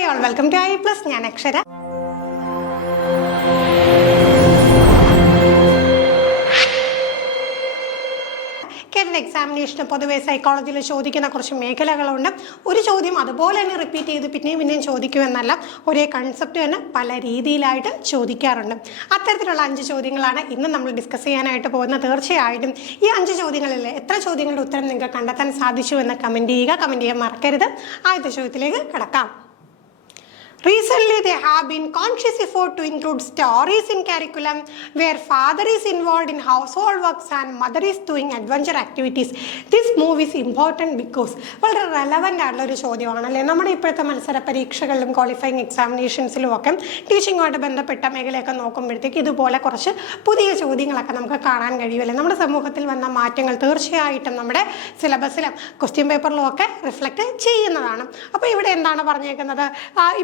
Hi all, welcome to I plus. ഞാൻ അക്ഷര. കേരള എക്സാമിനേഷന് പൊതുവെ സൈക്കോളജിയിൽ ചോദിക്കുന്ന കുറച്ച് മേഖലകളുണ്ട്. ഒരു ചോദ്യം അതുപോലെ തന്നെ റിപ്പീറ്റ് ചെയ്ത് പിന്നെയും ചോദിക്കുമെന്നല്ല, ഒരേ കൺസെപ്റ്റ് തന്നെ പല രീതിയിലായിട്ട് ചോദിക്കാറുണ്ട്. അത്തരത്തിലുള്ള 5 ചോദ്യങ്ങളാണ് ഇന്ന് നമ്മൾ ഡിസ്കസ് ചെയ്യാനായിട്ട് പോകുന്നത്. തീർച്ചയായിട്ടും ഈ 5 ചോദ്യങ്ങളിൽ എത്ര ചോദ്യങ്ങളുടെ ഉത്തരം നിങ്ങൾക്ക് കണ്ടെത്താൻ സാധിച്ചു എന്ന് കമൻറ്റ് ചെയ്യാൻ മറക്കരുത്. ആദ്യത്തെ ചോദ്യത്തിലേക്ക് കടക്കാം. Recently, there have been conscious effort to include stories in curriculum where father is involved in household works and mother is doing adventure activities. This move is important because വളരെ റെലവൻ്റ് ആയിട്ടുള്ള ഒരു ചോദ്യമാണല്ലേ. നമ്മുടെ ഇപ്പോഴത്തെ മത്സര പരീക്ഷകളിലും ക്വാളിഫയിങ് എക്സാമിനേഷൻസിലും ഒക്കെ ടീച്ചിങ്ങുമായിട്ട് ബന്ധപ്പെട്ട മേഖലയൊക്കെ നോക്കുമ്പോഴത്തേക്ക് ഇതുപോലെ കുറച്ച് പുതിയ ചോദ്യങ്ങളൊക്കെ നമുക്ക് കാണാൻ കഴിയുമല്ലേ. നമ്മുടെ സമൂഹത്തിൽ വന്ന മാറ്റങ്ങൾ തീർച്ചയായിട്ടും നമ്മുടെ സിലബസിലും ക്വസ്റ്റ്യൻ പേപ്പറിലും ഒക്കെ റിഫ്ലക്റ്റ് ചെയ്യുന്നതാണ്. അപ്പോൾ ഇവിടെ എന്താണ് പറഞ്ഞേക്കുന്നത്?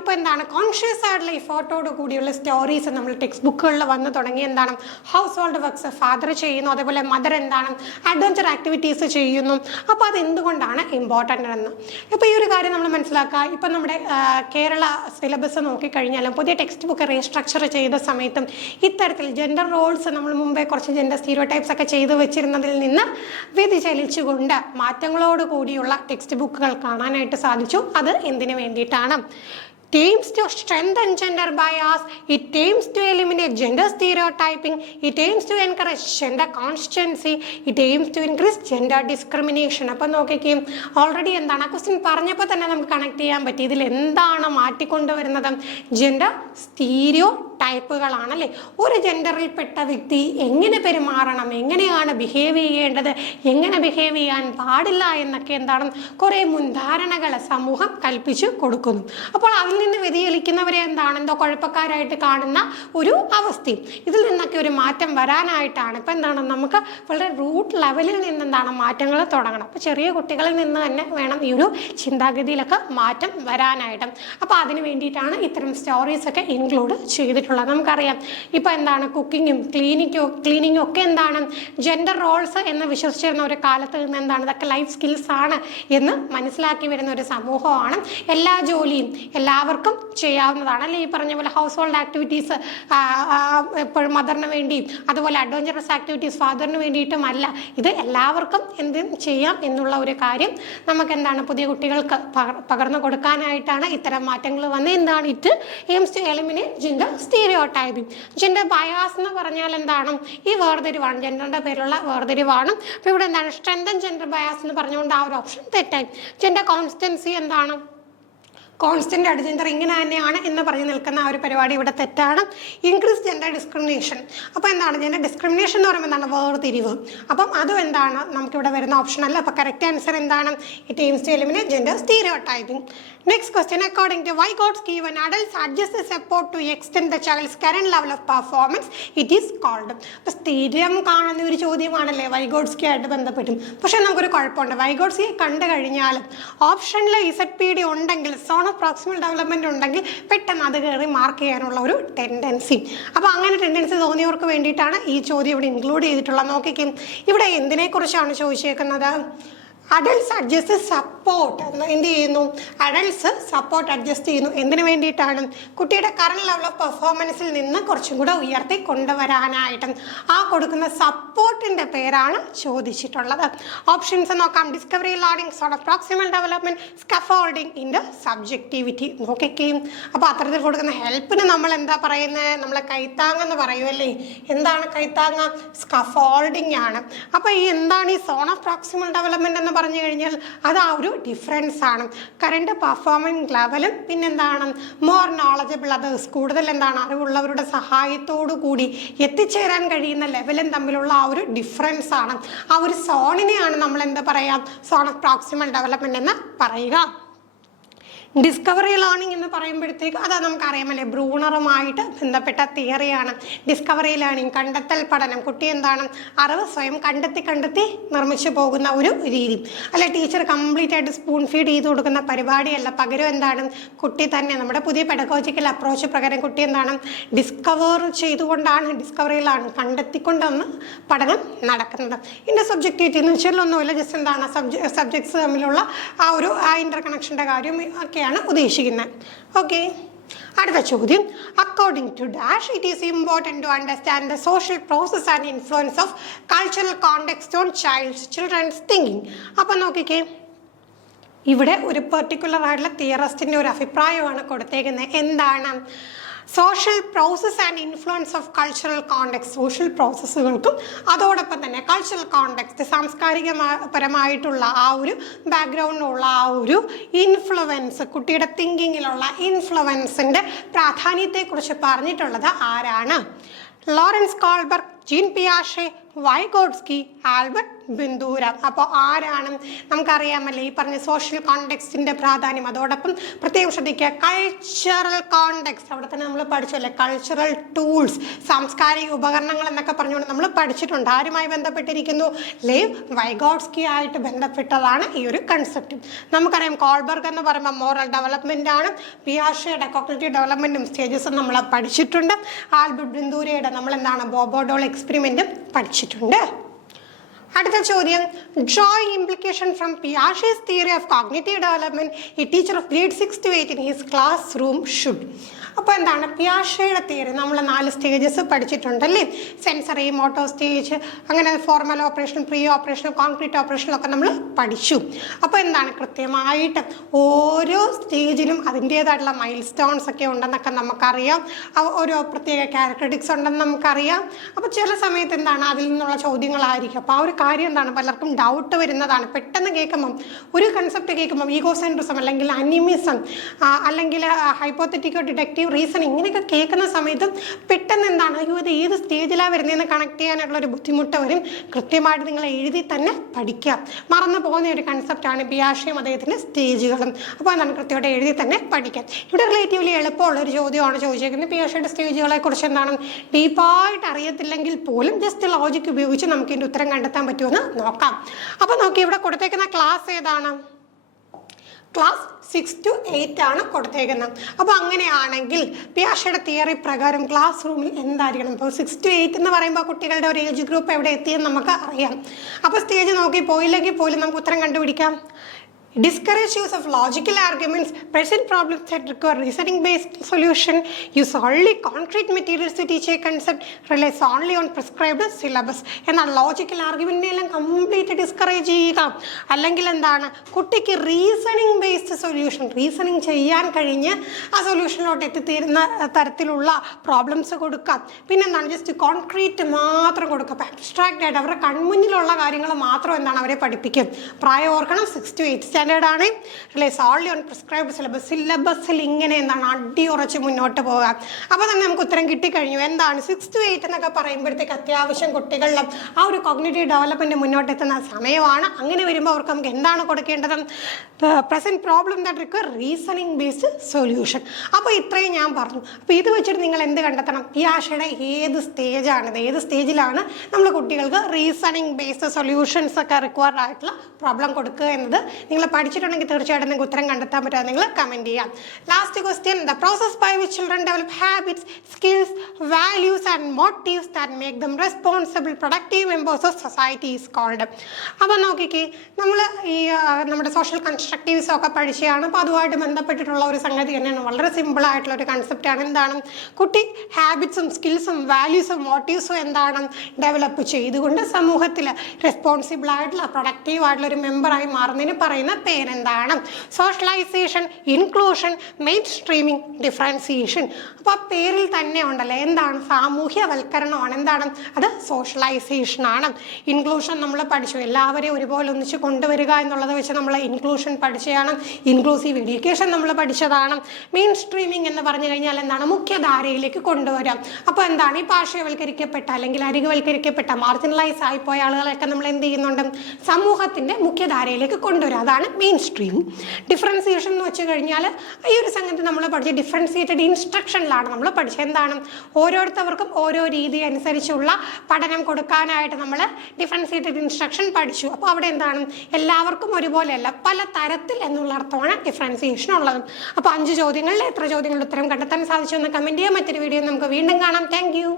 ഇപ്പോൾ കോൺഷ്യസ് ആയിട്ടുള്ള ഇഫോർട്ടോട് കൂടിയുള്ള സ്റ്റോറീസ് നമ്മൾ ടെക്സ്റ്റ് ബുക്കുകളിൽ വന്ന് തുടങ്ങി. എന്താണ് ഹൗസ് ഹോൾഡ് വർക്ക്സ് ഫാദർ ചെയ്യുന്നു, അതേപോലെ മദർ എന്താണ് അഡ്വഞ്ചർ ആക്ടിവിറ്റീസ് ചെയ്യുന്നു. അപ്പോൾ അത് എന്തുകൊണ്ടാണ് ഇമ്പോർട്ടൻ്റ് എന്ന് ഇപ്പോൾ ഈ ഒരു കാര്യം നമ്മൾ മനസ്സിലാക്കുക. ഇപ്പം നമ്മുടെ കേരള സിലബസ് നോക്കിക്കഴിഞ്ഞാലും പുതിയ ടെക്സ്റ്റ് ബുക്ക് റീസ്ട്രക്ചർ ചെയ്ത സമയത്തും ഇത്തരത്തിൽ ജെൻഡർ റോൾസ് നമ്മൾ മുമ്പേ കുറച്ച് ജെൻഡർ സ്റ്റീരിയോടൈപ്സ് ഒക്കെ ചെയ്തു വെച്ചിരുന്നതിൽ നിന്ന് വ്യതിചലിച്ചുകൊണ്ട് മാറ്റങ്ങളോട് കൂടിയുള്ള ടെക്സ്റ്റ് ബുക്കുകൾ കാണാനായിട്ട് സാധിച്ചു. അത് എന്തിനു വേണ്ടിയിട്ടാണ്? It aims to strengthen gender bias, it aims to eliminate gender stereotyping, it aims to encourage gender constancy, it aims to increase gender discrimination. അപ്പോൾ നോക്കിക്കേ, ഓൾറെഡി എന്താണ് ആ ക്വസ്റ്റ്യൻ പറഞ്ഞപ്പോൾ തന്നെ നമുക്ക് കണക്ട് ചെയ്യാൻ പറ്റി. ഇതിൽ എന്താണ് മാറ്റിക്കൊണ്ടുവരുന്നത്? Gender stereo ടൈപ്പുകളാണല്ലേ. ഒരു ജെൻഡറിൽപ്പെട്ട വ്യക്തി എങ്ങനെ പെരുമാറണം, എങ്ങനെയാണ് ബിഹേവ് ചെയ്യേണ്ടത്, എങ്ങനെ ബിഹേവ് ചെയ്യാൻ പാടില്ല എന്നൊക്കെ എന്താണ് കുറേ മുൻധാരണകൾ സമൂഹം കൽപ്പിച്ചു കൊടുക്കുന്നു. അപ്പോൾ അതിൽ നിന്ന് വ്യതിചലിക്കുന്നവരെ എന്തോ കുഴപ്പക്കാരായിട്ട് കാണുന്ന ഒരു അവസ്ഥയും ഇതിൽ നിന്നൊക്കെ ഒരു മാറ്റം വരാനായിട്ടാണ് ഇപ്പം നമുക്ക് വളരെ റൂട്ട് ലെവലിൽ നിന്ന് മാറ്റങ്ങൾ തുടങ്ങണം. അപ്പോൾ ചെറിയ കുട്ടികളിൽ നിന്ന് തന്നെ വേണം ഈ ഒരു ചിന്താഗതിയിലൊക്കെ മാറ്റം വരാനായിട്ട്. അപ്പോൾ അതിന് വേണ്ടിയിട്ടാണ് ഇത്തരം സ്റ്റോറീസൊക്കെ ഇൻക്ലൂഡ് ചെയ്തിട്ടുള്ളത്. നമുക്കറിയാം ഇപ്പം കുക്കിങ്ങും ക്ലീനിങ്ങും ഒക്കെ ജെൻഡർ റോൾസ് എന്ന് വിശ്വസിച്ചിരുന്ന ഒരു കാലത്ത് നിന്ന് ഇതൊക്കെ ലൈഫ് സ്കിൽസ് ആണ് എന്ന് മനസ്സിലാക്കി വരുന്ന ഒരു സമൂഹമാണ്. എല്ലാ ജോലിയും എല്ലാവർക്കും ചെയ്യാവുന്നതാണ് അല്ലേ. ഈ പറഞ്ഞ പോലെ ഹൗസ് ഹോൾഡ് ആക്ടിവിറ്റീസ് എപ്പോഴും മദറിന് വേണ്ടിയും അതുപോലെ അഡ്വഞ്ചറസ് ആക്ടിവിറ്റീസ് ഫാദറിന് വേണ്ടിയിട്ടുമല്ല. ഇത് എല്ലാവർക്കും എന്തും ചെയ്യാം എന്നുള്ള ഒരു കാര്യം നമുക്ക് പുതിയ കുട്ടികൾക്ക് പകർന്നു കൊടുക്കാനായിട്ടാണ് ഇത്തരം മാറ്റങ്ങൾ വന്ന് it aims to eliminate gender stereotyping. Gender bias എന്ന് പറഞ്ഞാൽ ഈ വേർതിരിവാണ്, ജെൻഡറിന്റെ പേരിലുള്ള വേർതിരിവാണ്. അപ്പോൾ ഇവിടെ സ്ട്രെങ്തൻ ജെൻഡർ ബയാസ് എന്ന് പറഞ്ഞുകൊണ്ട് ആ ഒരു ഓപ്ഷൻ തെറ്റായി. ജെൻഡർ കോൺസ്റ്റൻസി കോൺസ്റ്റന്റ് ആയിട്ട് ജെൻഡർ ഇങ്ങനെ തന്നെയാണ് എന്ന് പറഞ്ഞു നിൽക്കുന്ന ആ ഒരു പരിപാടി ഇവിടെ തെറ്റാണ്. Increase gender discrimination. അപ്പോൾ ജെൻഡർ ഡിസ്ക്രിമിനേഷൻ എന്ന് പറയുമ്പോൾ വേർതിരിവ്. അപ്പം അതും നമുക്കിവിടെ വരുന്ന ഓപ്ഷൻ അല്ല. അപ്പോൾ correct answer it aims to eliminate gender stereotyping. Next question, according to Vygotsky, when adults adjust the support to extend the child's current level of performance, it is called. അപ്പോൾ സ്ഥിരം കാണുന്ന ഒരു ചോദ്യമാണല്ലേ വൈഗോട്സ്കി ആയിട്ട് ബന്ധപ്പെട്ടും. പക്ഷേ നമുക്കൊരു കുഴപ്പമുണ്ട്. വൈഗോട്സ്കിയെ കണ്ടു കഴിഞ്ഞാൽ ഓപ്ഷനിൽ ZPD ഉണ്ടെങ്കിൽ, സോൺ ഓഫ് പ്രോക്സിമൽ ഡെവലപ്മെൻറ്റ് ഉണ്ടെങ്കിൽ പെട്ടെന്ന് അത് കയറി മാർക്ക് ചെയ്യാനുള്ള ഒരു ടെൻഡൻസി. അപ്പോൾ അങ്ങനെ ടെൻഡൻസി തോന്നിയവർക്ക് വേണ്ടിയിട്ടാണ് ഈ ചോദ്യം ഇവിടെ ഇൻക്ലൂഡ് ചെയ്തിട്ടുള്ളത്. നോക്കിക്കും, ഇവിടെ എന്തിനെക്കുറിച്ചാണ് ചോദിച്ചേക്കുന്നത്? അഡൽട്സ് അഡ്ജസ്റ്റ് സപ്പോർട്ട് എന്ത് ചെയ്യുന്നു? അഡൽട്സ് സപ്പോർട്ട് അഡ്ജസ്റ്റ് ചെയ്യുന്നു. എന്തിനു വേണ്ടിയിട്ടാണ്? കുട്ടിയുടെ കറണ്ട് ലെവൽ ഓഫ് പെർഫോമൻസിൽ നിന്ന് കുറച്ചും കൂടെ ഉയർത്തി കൊണ്ടുവരാനായിട്ടും ആ കൊടുക്കുന്ന സപ്പോർട്ടിൻ്റെ പേരാണ് ചോദിച്ചിട്ടുള്ളത്. ഓപ്ഷൻസ് നോക്കാം. Discovery learning, zone of proximal development, scaffolding, ഇൻ്റെ സബ്ജക്റ്റിവിറ്റി. നോക്കിക്കുകയും അപ്പോൾ അത്തരത്തിൽ കൊടുക്കുന്ന ഹെൽപ്പിന് നമ്മൾ എന്താ പറയുന്നത്? നമ്മളെ കൈത്താങ്ങെന്ന് പറയുമല്ലേ. എന്താണ് കൈത്താങ്ങ? സ്കഫോൾഡിംഗ് ആണ്. അപ്പോൾ എന്താണ് ഈ സോൺ ഓഫ് പ്രോക്സിമൽ ഡെവലപ്മെൻറ്റ് എന്ന് പറഞ്ഞു കഴിഞ്ഞാൽ അത് ആ ഒരു ഡിഫറൻസ് ആണ്. കറണ്ട് പെർഫോമിംഗ് ലെവലും പിന്നെന്താണ് മോർ നോളജബിൾ അതേഴ്സ്, കൂടുതൽ അറിവുള്ളവരുടെ സഹായത്തോടു കൂടി എത്തിച്ചേരാൻ കഴിയുന്ന ലെവലും തമ്മിലുള്ള ആ ഒരു ഡിഫറൻസ് ആണ്. ആ ഒരു സോണിനെയാണ് നമ്മൾ എന്താ പറയുക? സോൺ ഓഫ് പ്രോക്സിമൽ ഡെവലപ്മെൻറ്റ് എന്ന് പറയുക. ഡിസ്കവറി ലേണിംഗ് എന്ന് പറയുമ്പോഴത്തേക്ക് അത് നമുക്കറിയാമല്ലേ, ബ്രൂണറുമായിട്ട് ബന്ധപ്പെട്ട തിയറിയാണ്. ഡിസ്കവറി ലേണിംഗ്, കണ്ടെത്തൽ പഠനം. കുട്ടി അറിവ് സ്വയം കണ്ടെത്തി നിർമ്മിച്ചു പോകുന്ന ഒരു രീതി അല്ലെ. ടീച്ചർ കംപ്ലീറ്റ് ആയിട്ട് സ്പൂൺ ഫീഡ് ചെയ്ത് കൊടുക്കുന്ന പരിപാടിയല്ല. പകരം കുട്ടി തന്നെ നമ്മുടെ പുതിയ പെഡഗോജിക്കൽ അപ്രോച്ച് പ്രകാരം കുട്ടി ഡിസ്കവർ ചെയ്തുകൊണ്ടാണ്, ഡിസ്കവറി ലേണിംഗ് കണ്ടെത്തിക്കൊണ്ടാണ് പഠനം നടക്കുന്നത്. ഇതിൻ്റെ സബ്ജക്റ്റിവിറ്റി എന്ന് വെച്ചാൽ ഒന്നുമില്ല, ജസ്റ്റ് സബ്ജക്ട്സ് തമ്മിലുള്ള ആ ഒരു ഇൻ്റർ കണക്ഷൻ്റെ കാര്യം ഒക്കെ അഭിപ്രായമാണ് ഉദ്ദേശിക്കുന്നത്. ഓക്കെ, അടുത്ത ചോദ്യം. According to dash it is important to understand the social process and influence of cultural context on children's thinking. അപ്പം നോക്കിക്കേ, ഇവിടെ ഒരു പെർട്ടിക്കുലർ ആയിട്ടുള്ള തിയറിസ്റ്റിൻ്റെ ഒരു അഭിപ്രായമാണ് കൊടുത്തേക്കുന്നത്. എന്താണ്? Social process and influence of cultural context. Social പ്രോസസ്സുകൾക്കും അതോടൊപ്പം തന്നെ കൾച്ചറൽ കോണ്ടെക്സ്റ്റ്, സാംസ്കാരികപരമായിട്ടുള്ള ആ ഒരു ബാക്ക്ഗ്രൗണ്ടിലുള്ള ആ ഒരു ഇൻഫ്ലുവൻസ്, കുട്ടിയുടെ തിങ്കിങ്ങിലുള്ള ഇൻഫ്ലുവൻസിൻ്റെ പ്രാധാന്യത്തെക്കുറിച്ച് പറഞ്ഞിട്ടുള്ളത് ആരാണ്? ലോറൻസ് കോൾബർഗ്, ജീൻ പിയാഷെ, വൈഗോട്സ്കി, ആൽബർട്ട് ബന്ദൂര. അപ്പോൾ ആരാണ്? നമുക്കറിയാമല്ലേ ഈ പറഞ്ഞ സോഷ്യൽ കോണ്ടെക്സ്റ്റിൻ്റെ പ്രാധാന്യം. അതോടൊപ്പം പ്രത്യേകം ശ്രദ്ധിക്കുക, കൾച്ചറൽ കോണ്ടെക്സ്റ്റ്. അവിടെ തന്നെ നമ്മൾ പഠിച്ചല്ലേ കൾച്ചറൽ ടൂൾസ്, സാംസ്കാരിക ഉപകരണങ്ങൾ എന്നൊക്കെ പറഞ്ഞുകൊണ്ട് നമ്മൾ പഠിച്ചിട്ടുണ്ട്. ആരുമായി ബന്ധപ്പെട്ടിരിക്കുന്നു? ലേവ് വൈഗോട്സ്കി ആയിട്ട് ബന്ധപ്പെട്ടതാണ് ഈ ഒരു കൺസെപ്റ്റ്. നമുക്കറിയാം കോൾബർഗ് എന്ന് പറയുമ്പോൾ മോറൽ ഡെവലപ്മെൻ്റ് ആണ്. പിയാഷെയുടെ കോഗ്നിറ്റീവ് ഡെവലപ്മെൻറ്റും സ്റ്റേജസും നമ്മൾ പഠിച്ചിട്ടുണ്ട്. ആൽബർട്ട് ബന്ദൂരയുടെ നമ്മൾ എന്താണ് ബോബോഡോൾ എക്സ്പെരിമെൻറ്റും പഠിച്ചിട്ടുണ്ട്. അടുത്ത ചോദ്യം. Drawing implication from Piaget's theory of cognitive development a teacher of grade 6 to 8 in his classroom should. അപ്പോൾ എന്താണ് പിയാഷെയുടെ തിയറി? നമ്മൾ 4 സ്റ്റേജസ് പഠിച്ചിട്ടുണ്ടല്ലേ. സെൻസറി, മോട്ടോ സ്റ്റേജ്, അങ്ങനെ formal operation, pre operation, concrete ഓപ്പറേഷനൊക്കെ നമ്മൾ പഠിച്ചു. അപ്പോൾ എന്താണ് കൃത്യമായിട്ട് ഓരോ സ്റ്റേജിലും അതിൻ്റേതായിട്ടുള്ള മൈൽ സ്റ്റോൺസ് ഒക്കെ ഉണ്ടെന്നൊക്കെ നമുക്കറിയാം. ഓരോ പ്രത്യേക ക്യാരക്ടറിസ്റ്റിക്സ് ഉണ്ടെന്ന് നമുക്കറിയാം. അപ്പോൾ ചില സമയത്ത് എന്താണ് അതിൽ നിന്നുള്ള ചോദ്യങ്ങളായിരിക്കും. അപ്പോൾ ആ ഒരു കാര്യം എന്താണ് പലർക്കും ഡൗട്ട് വരുന്നതാണ്. പെട്ടെന്ന് കേൾക്കുമ്പം ഒരു കൺസെപ്റ്റ് കേൾക്കുമ്പം ഈഗോസെൻട്രിസം അല്ലെങ്കിൽ അനിമിസം അല്ലെങ്കിൽ ഹൈപ്പോത്തറ്റിക്കോ ഡിഡക്റ്റീവ് റീസണിങ് ഇങ്ങനെയൊക്കെ കേൾക്കുന്ന സമയത്ത് പെട്ടെന്ന് എന്താണ് അയ്യോ ഇത് ഏത് സ്റ്റേജിലാണ് വരുന്നതെന്ന് കണക്ട് ചെയ്യാനുള്ള ഒരു ബുദ്ധിമുട്ട് വരും. കൃത്യമായിട്ട് നിങ്ങൾ എഴുതി തന്നെ പഠിക്കുക. മറന്നു പോകുന്ന ഒരു കൺസെപ്റ്റാണ് പിയാഷെയും അദ്ദേഹത്തിൻ്റെ സ്റ്റേജുകളും. അപ്പോൾ എന്താണ് കൃത്യമായിട്ട് എഴുതി തന്നെ പഠിക്കാം. ഇവിടെ റിലേറ്റീവ്ലി എളുപ്പമുള്ള ഒരു ചോദ്യമാണ് ചോദിച്ചേക്കുന്നത്. പിയാഷെയുടെ സ്റ്റേജുകളെ കുറിച്ച് എന്താണ് ഡീപ്പായിട്ട് അറിയത്തില്ലെങ്കിൽ പോലും ജസ്റ്റ് ലോജിക്ക് ഉപയോഗിച്ച് നമുക്ക് ഇതിൻ്റെ ഉത്തരം കണ്ടെത്താൻ പറ്റുമെന്ന് നോക്കാം. അപ്പോൾ നോക്കി ഇവിടെ കൊടുത്തേക്കുന്ന ക്ലാസ് ഏതാണ്? ക്ലാസ് 6 to 8 ആണ് കൊടുത്തേക്കുന്നത്. അപ്പോൾ അങ്ങനെയാണെങ്കിൽ പിയാഷെയുടെ തിയറി പ്രകാരം ക്ലാസ് റൂമിൽ എന്തായിരിക്കണം? ഇപ്പോൾ 6 to 8 എന്ന് പറയുമ്പോൾ കുട്ടികളുടെ ഒരു ഏജ് ഗ്രൂപ്പ് എവിടെ എത്തിയെന്ന് നമുക്ക് അറിയാം. അപ്പോൾ സ്റ്റേജ് നോക്കി പോയില്ലെങ്കിൽ പോലും നമുക്ക് ഉത്തരം കണ്ടുപിടിക്കാം. Discourage use of logical arguments, present problems that require reasoning-based solution, use only concrete materials to teach a concept, relies only on prescribed syllabus. എന്നാൽ ലോജിക്കൽ ആർഗ്യുമെൻറ്റിനെല്ലാം കംപ്ലീറ്റ് ഡിസ്കറേജ് ചെയ്യുക. അല്ലെങ്കിൽ എന്താണ് കുട്ടിക്ക് റീസണിങ് ബേസ്ഡ് സൊല്യൂഷൻ, റീസണിങ് ചെയ്യാൻ കഴിഞ്ഞ് ആ സൊല്യൂഷനിലോട്ട് എത്തിത്തീരുന്ന തരത്തിലുള്ള problems കൊടുക്കുക. പിന്നെന്താണ് ജസ്റ്റ് കോൺക്രീറ്റ് മാത്രം കൊടുക്കുക. അപ്പോൾ അബ്സ്ട്രാക്റ്റ് ആയിട്ട് അവരുടെ കൺമുന്നിലുള്ള കാര്യങ്ങൾ മാത്രം എന്താണ് അവരെ പഠിപ്പിക്കും. പ്രായം ഓർക്കണം 6 to 8 സ്റ്റാൻഡേർഡ് ആണ്. റിലൈസ് ഓൺലി ഓൺ പ്രിസ്ക്രൈബ്ഡ് സിലബസ്. സിലബസിൽ ഇങ്ങനെ എന്താണ് അടിയുറച്ച് മുന്നോട്ട് പോകാം. അപ്പോൾ തന്നെ നമുക്ക് ഉത്തരം കിട്ടിക്കഴിഞ്ഞു. എന്താണ് 6 to 8 എന്നൊക്കെ പറയുമ്പോഴത്തേക്ക് അത്യാവശ്യം കുട്ടികളിലും ആ ഒരു കോഗ്നിറ്റീവ് ഡെവലപ്മെൻറ്റ് മുന്നോട്ടെത്തുന്ന സമയമാണ്. അങ്ങനെ വരുമ്പോൾ അവർക്ക് നമുക്ക് എന്താണ് കൊടുക്കേണ്ടത്? Present problem that require reasoning based solution. അപ്പോൾ ഇത്രയും ഞാൻ പറഞ്ഞു. അപ്പോൾ ഇത് വെച്ചിട്ട് നിങ്ങൾ എന്ത് കണ്ടെത്തണം? പിയാഷെയുടെ ഏത് സ്റ്റേജാണിത്, ഏത് സ്റ്റേജിലാണ് നമ്മൾ കുട്ടികൾക്ക് റീസണിങ് ബേസ്ഡ് സൊല്യൂഷൻസ് ഒക്കെ റിക്വയർഡ് ആയിട്ടുള്ള പ്രോബ്ലം കൊടുക്കുക എന്നത് നിങ്ങൾ പഠിച്ചിട്ടുണ്ടെങ്കിൽ തീർച്ചയായിട്ടും നിങ്ങൾക്ക് ഉത്തരം കണ്ടെത്താൻ പറ്റുക. നിങ്ങൾ കമൻറ്റ് ചെയ്യാം. Last question. The process by which children develop habits, skills, values and motives that make them responsible productive members of society is called. അപ്പോൾ നോക്കിക്കേ, നമ്മൾ ഈ നമ്മുടെ സോഷ്യൽ കൺസ്ട്രക്റ്റീവ്സും ഒക്കെ പഠിച്ചതാണ്. അപ്പോൾ അതുമായിട്ട് ബന്ധപ്പെട്ടിട്ടുള്ള ഒരു സംഗതി തന്നെയാണ്. വളരെ സിമ്പിളായിട്ടുള്ള ഒരു കൺസെപ്റ്റാണ്. എന്താണ് കുട്ടി ഹാബിറ്റ്സും സ്കിൽസും വാല്യൂസും മോട്ടീവ്സും എന്താണ് ഡെവലപ്പ് ചെയ്തുകൊണ്ട് സമൂഹത്തിൽ റെസ്പോൺസിബിൾ ആയിട്ടുള്ള പ്രൊഡക്റ്റീവ് ആയിട്ടുള്ള ഒരു മെമ്പറായി മാറുന്നതിന് പറയുന്ന പേരെന്താണ്? Socialisation, inclusion, mainstreaming, differentiation. അപ്പോൾ ആ പേരിൽ തന്നെ ഉണ്ടല്ലോ എന്താണ് സാമൂഹ്യവൽക്കരണമാണ്. എന്താണ് അത്? സോഷ്യലൈസേഷനാണ്. ഇൻക്ലൂഷൻ നമ്മൾ പഠിച്ചു, എല്ലാവരെയും ഒരുപോലെ ഒന്നിച്ച് കൊണ്ടുവരിക എന്നുള്ളത് വെച്ച് നമ്മൾ ഇൻക്ലൂഷൻ പഠിച്ചതാണ്. ഇൻക്ലൂസീവ് എഡ്യൂക്കേഷൻ നമ്മൾ പഠിച്ചതാണ്. മെയിൻ സ്ട്രീമിംഗ് എന്ന് പറഞ്ഞു കഴിഞ്ഞാൽ എന്താണ് മുഖ്യധാരയിലേക്ക് കൊണ്ടുവരാം. അപ്പോൾ എന്താണ് ഈ പാർശ്വവൽക്കരിക്കപ്പെട്ട അല്ലെങ്കിൽ അരികുവൽക്കരിക്കപ്പെട്ട മാർജിനലൈസ് ആയിപ്പോയ ആളുകളെയൊക്കെ നമ്മൾ എന്ത് ചെയ്യുന്നുണ്ട്? സമൂഹത്തിൻ്റെ മുഖ്യധാരയിലേക്ക് കൊണ്ടുവരാം. അതാണ് മെയിൻ സ്ട്രീം. ഡിഫറൻസിയേഷൻ എന്ന് വെച്ച് കഴിഞ്ഞാൽ ഈ ഒരു സംഗതി നമ്മൾ പഠിച്ച ഡിഫറൻസിയേറ്റഡ് ഇൻസ്ട്രക്ഷനിലാണ് നമ്മൾ പഠിച്ചത്. എന്താണ് ഓരോരുത്തർക്കും ഓരോ രീതി അനുസരിച്ചുള്ള പഠനം കൊടുക്കാനായിട്ട് നമ്മൾ ഡിഫറൻസിയേറ്റഡ് ഇൻസ്ട്രക്ഷൻ പഠിച്ചു. അപ്പോൾ അവിടെ എന്താണ് എല്ലാവർക്കും ഒരുപോലെയല്ല, പല തരത്തിൽ എന്നുള്ള അർത്ഥമാണ് ഡിഫറൻസിയേഷൻ ഉള്ളത്. അപ്പോൾ 5 ചോദ്യങ്ങളിൽ എത്ര ചോദ്യങ്ങളുടെ ഉത്തരം കണ്ടെത്താൻ സാധിച്ചു എന്ന് കമൻറ്റ് ചെയ്യാം. മറ്റൊരു വീഡിയോ നമുക്ക് വീണ്ടും കാണാം. Thank you.